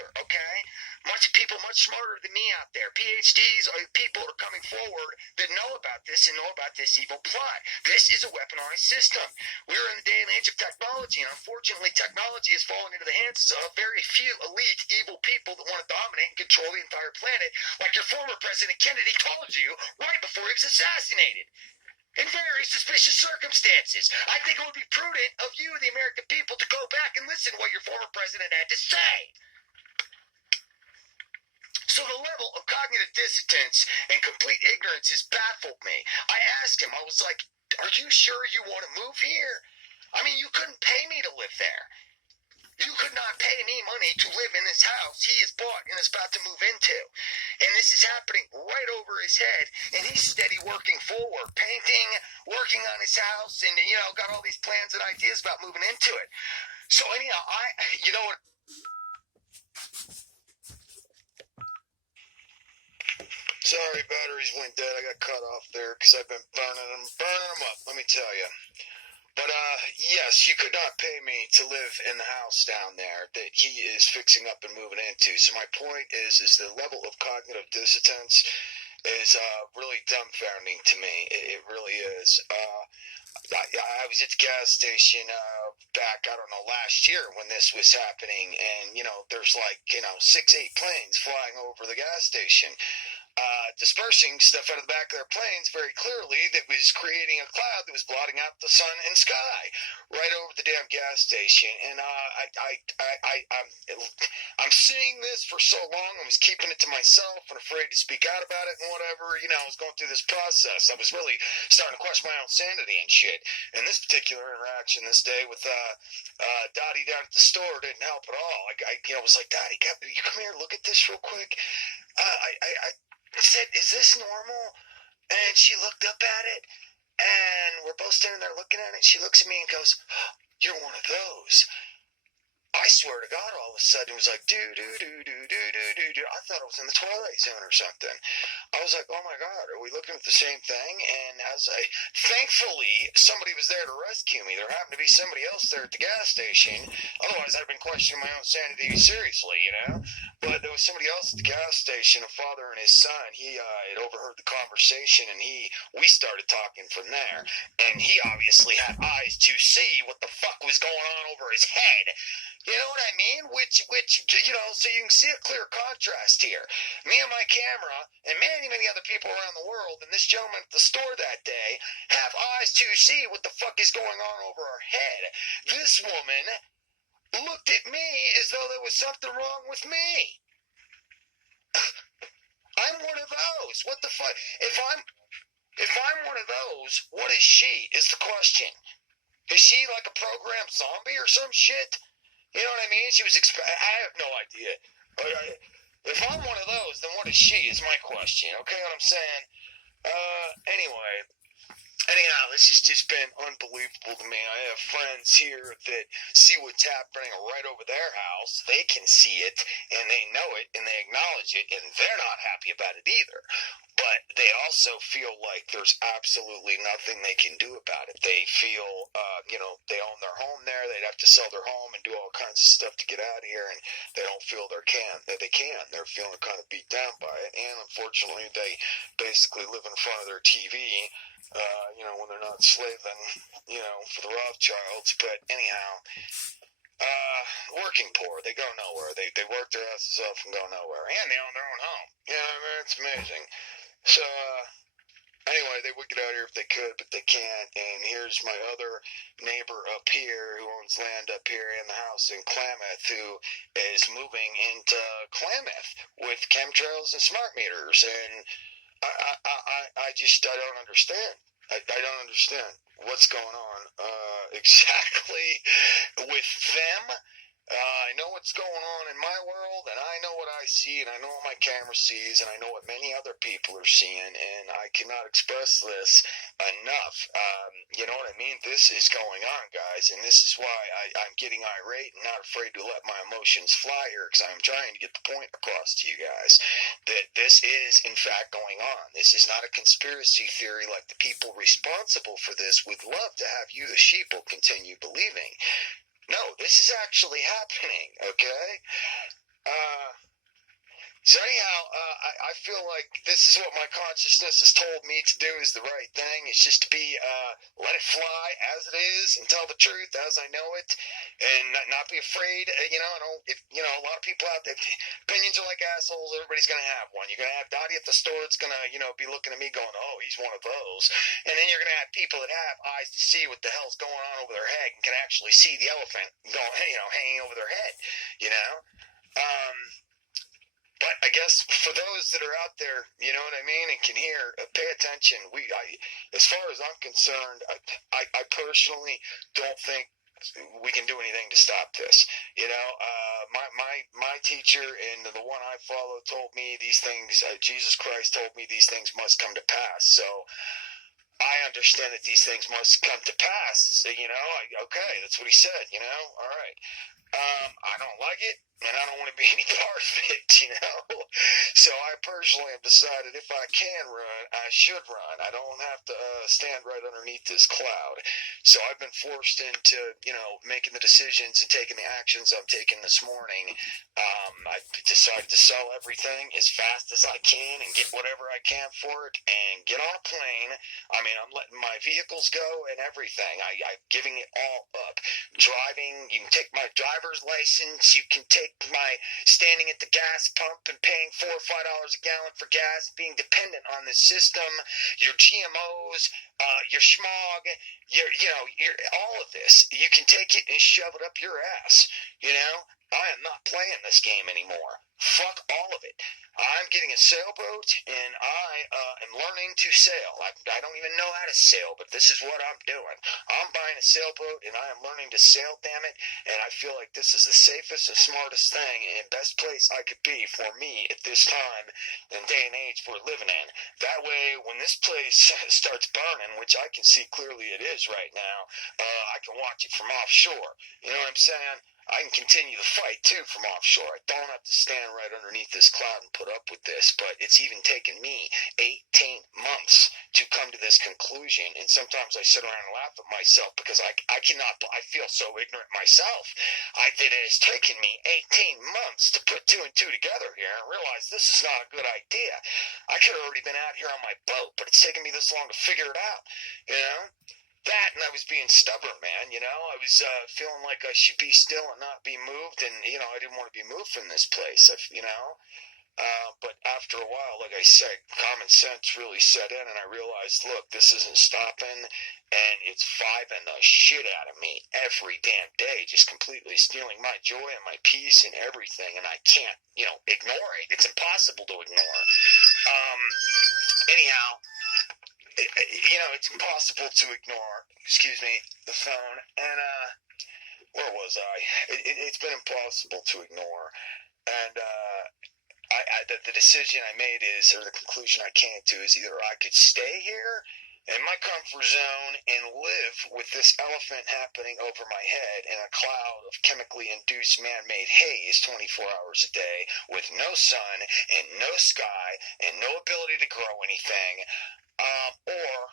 Okay? Much people much smarter than me out there. PhDs or people are coming forward that know about this and know about this evil plot. This is a weaponized system. We're in the day and age of technology, and unfortunately, technology has fallen into the hands of very few elite evil people that want to dominate and control the entire planet, like your former President Kennedy told you right before he was assassinated. In very suspicious circumstances. I think it would be prudent of you, the American people, to go back and listen to what your former president had to say. So the level of cognitive dissonance and complete ignorance has baffled me. I asked him, I was like, are you sure you want to move here? I mean, you couldn't pay me to live there. You could not pay me money to live in this house he has bought and is about to move into. And this is happening right over his head, and he's steady working forward, painting, working on his house, and, got all these plans and ideas about moving into it. So anyhow, you know what? Sorry, batteries went dead. I got cut off there because I've been burning them up, let me tell you. But, yes, you could not pay me to live in the house down there that he is fixing up and moving into. So my point is the level of cognitive dissonance is really dumbfounding to me. It really is. I was at the gas station back, I don't know, last year when this was happening, and, there's 6-8 planes flying over the gas station. Dispersing stuff out of the back of their planes very clearly that was creating a cloud that was blotting out the sun and sky right over the damn gas station. And I'm seeing this for so long. I was keeping it to myself and afraid to speak out about it and whatever. I was going through this process. I was really starting to question my own sanity and shit. And this particular interaction this day with Dottie down at the store didn't help at all. I was like, Dottie, you come here, look at this real quick. I said, is this normal? And she looked up at it, and we're both standing there looking at it. She looks at me and goes, you're one of those. I swear to God, all of a sudden it was like, do. I thought I was in the Twilight Zone or something. I was like, oh my God, are we looking at the same thing? And thankfully, somebody was there to rescue me. There happened to be somebody else there at the gas station. Otherwise, I'd have been questioning my own sanity seriously, But there was somebody else at the gas station, a father and his son. He had overheard the conversation, and we started talking from there. And he obviously had eyes to see what the fuck was going on over his head. You know what I mean? Which, so you can see a clear contrast here. Me and my camera, and many other people around the world, and this gentleman at the store that day, have eyes to see what the fuck is going on over our head. This woman looked at me as though there was something wrong with me. I'm one of those. What the fuck? If I'm one of those, what is she? Is the question. Is she like a programmed zombie or some shit? You know what I mean? She was I have no idea. But if I'm one of those, then what is she? Is my question. Okay, what I'm saying? Anyhow, this has just been unbelievable to me. I have friends here that see what's happening right over their house. They can see it, and they know it, and they acknowledge it, and they're not happy about it either. But they also feel like there's absolutely nothing they can do about it. They feel, they own their home there. They'd have to sell their home and do all kinds of stuff to get out of here, and they don't feel they can. They're feeling kind of beat down by it, and unfortunately, they basically live in front of their TV, when they're not slaving, for the Rothschilds. But anyhow, working poor, they go nowhere. They work their asses off and go nowhere, and they own their own home. It's amazing. So, anyway, they would get out here if they could, but they can't. And here's my other neighbor up here who owns land up here in the house in Klamath, who is moving into Klamath with chemtrails and smart meters. And I don't understand. I don't understand what's going on exactly with them. I know what's going on in my world, and I know what I see, and I know what my camera sees, and I know what many other people are seeing, and I cannot express this enough. You know what I mean? This is going on, guys, and this is why I'm getting irate and not afraid to let my emotions fly here, because I'm trying to get the point across to you guys that this is, in fact, going on. This is not a conspiracy theory like the people responsible for this would love to have you, the sheeple, continue believing. No, this is actually happening, okay? So anyhow, I feel like this is what my consciousness has told me to do is the right thing. It's just to be, let it fly as it is and tell the truth as I know it, and not be afraid. I don't. If a lot of people out there, opinions are like assholes. Everybody's gonna have one. You're gonna have Dottie at the store that's gonna, be looking at me going, "Oh, he's one of those," and then you're gonna have people that have eyes to see what the hell's going on over their head and can actually see the elephant going, hanging over their head. You know. Um, but I guess for those that are out there, you know what I mean, and can hear, pay attention. As far as I'm concerned, I personally don't think we can do anything to stop this. My teacher and the one I follow told me these things. Jesus Christ told me these things must come to pass. So I understand that these things must come to pass. So, okay, that's what he said. All right. I don't like it, and I don't want to be any part of it, So I personally have decided if I can run, I should run. I don't have to stand right underneath this cloud. So I've been forced into, making the decisions and taking the actions I'm taking this morning. I decided to sell everything as fast as I can and get whatever I can for it and get on a plane. I mean, I'm letting my vehicles go and everything. I'm giving it all up. Driving, you can take my driver's license, you can take my standing at the gas pump and paying $4 or $5 a gallon for gas, being dependent on the system, your GMOs, your smog, your all of this. You can take it and shove it up your ass. I am not playing this game anymore. Fuck all of it. I'm getting a sailboat, and I am learning to sail. I don't even know how to sail, but this is what I'm doing. I'm buying a sailboat, and I am learning to sail, damn it, and I feel like this is the safest and smartest thing and best place I could be for me at this time and day and age we're living in. That way, when this place starts burning, which I can see clearly it is right now, I can watch it from offshore. You know what I'm saying? I can continue the fight too from offshore. I don't have to stand right underneath this cloud and put up with this, but it's even taken me 18 months to come to this conclusion. And sometimes I sit around and laugh at myself because I feel so ignorant myself. That it has taken me 18 months to put two and two together here and realize this is not a good idea. I could have already been out here on my boat, but it's taken me this long to figure it out, That, and I was being stubborn, man. I was feeling like I should be still and not be moved, and I didn't want to be moved from this place. But after a while, like I said, common sense really set in, and I realized, look, this isn't stopping, and it's vibing the shit out of me every damn day, just completely stealing my joy and my peace and everything, and I can't, ignore it. It's impossible to ignore. Anyhow. It's impossible to ignore, excuse me, the phone, and, where was I? It's been impossible to ignore, and, the decision I made is, or the conclusion I came to is either I could stay here in my comfort zone and live with this elephant happening over my head in a cloud of chemically induced man-made haze 24 hours a day with no sun and no sky and no ability to grow anything, or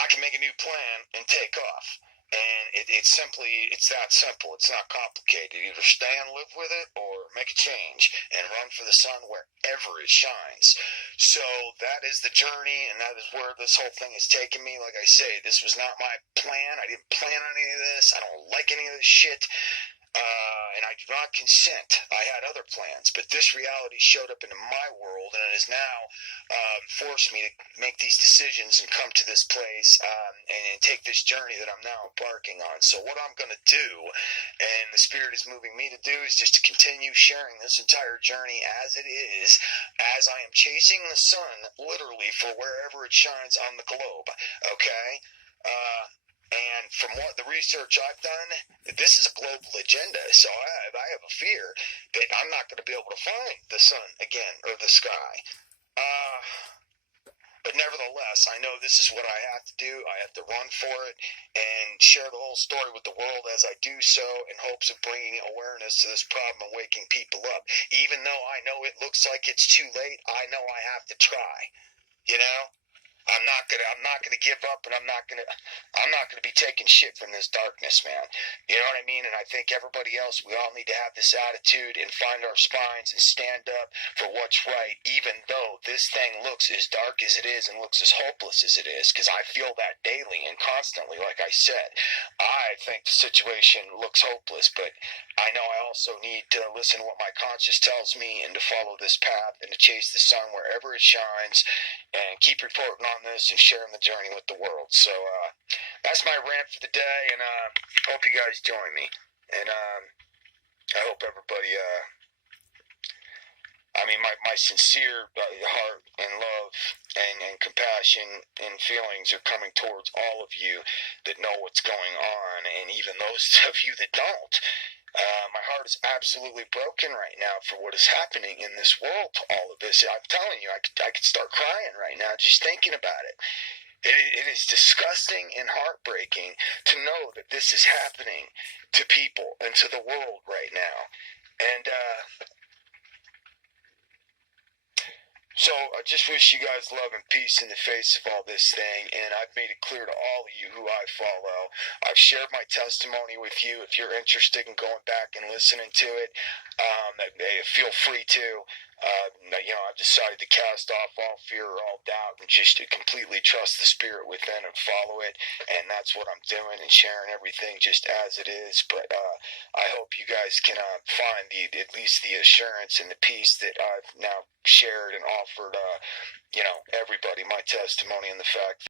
I can make a new plan and take off. And it's that simple. It's not complicated. Either stay and live with it or make a change and run for the sun wherever it shines. So that is the journey, and that is where this whole thing has taken me. Like I say, this was not my plan. I didn't plan on any of this. I don't like any of this shit. And I do not consent. I had other plans, but this reality showed up into my world, and it has now forced me to make these decisions and come to this place and take this journey that I'm now embarking on. So what I'm going to do, and the Spirit is moving me to do, is just to continue sharing this entire journey as it is, as I am chasing the sun, literally, for wherever it shines on the globe. Okay? And from what the research I've done, this is a global agenda. So I have a fear that I'm not going to be able to find the sun again or the sky. But nevertheless, I know this is what I have to do. I have to run for it and share the whole story with the world as I do so in hopes of bringing awareness to this problem and waking people up. Even though I know it looks like it's too late, I know I have to try. You know? I'm not gonna give up, and I'm not gonna be taking shit from this darkness, man. You know what I mean? And I think everybody else, we all need to have this attitude and find our spines and stand up for what's right, even though this thing looks as dark as it is and looks as hopeless as it is, because I feel that daily and constantly. Like I said, I think the situation looks hopeless, but I know I also need to listen to what my conscience tells me and to follow this path and to chase the sun wherever it shines and keep reporting on this and sharing the journey with the world. So that's my rant for the day, and hope you guys join me. And I hope everybody, my sincere heart and love and compassion and feelings are coming towards all of you that know what's going on, and even those of you that don't. My heart is absolutely broken right now for what is happening in this world to all of this. I'm telling you, I could start crying right now just thinking about it. It is disgusting and heartbreaking to know that this is happening to people and to the world right now. And so I just wish you guys love and peace in the face of all this thing, and I've made it clear to all of you who I follow. I've shared my testimony with you. If you're interested in going back and listening to it, feel free to. I've decided to cast off all fear or all doubt and just to completely trust the spirit within and follow it, and that's what I'm doing and sharing everything just as it is. But I hope you guys can find at least the assurance and the peace that I've now shared and offered, everybody my testimony and the fact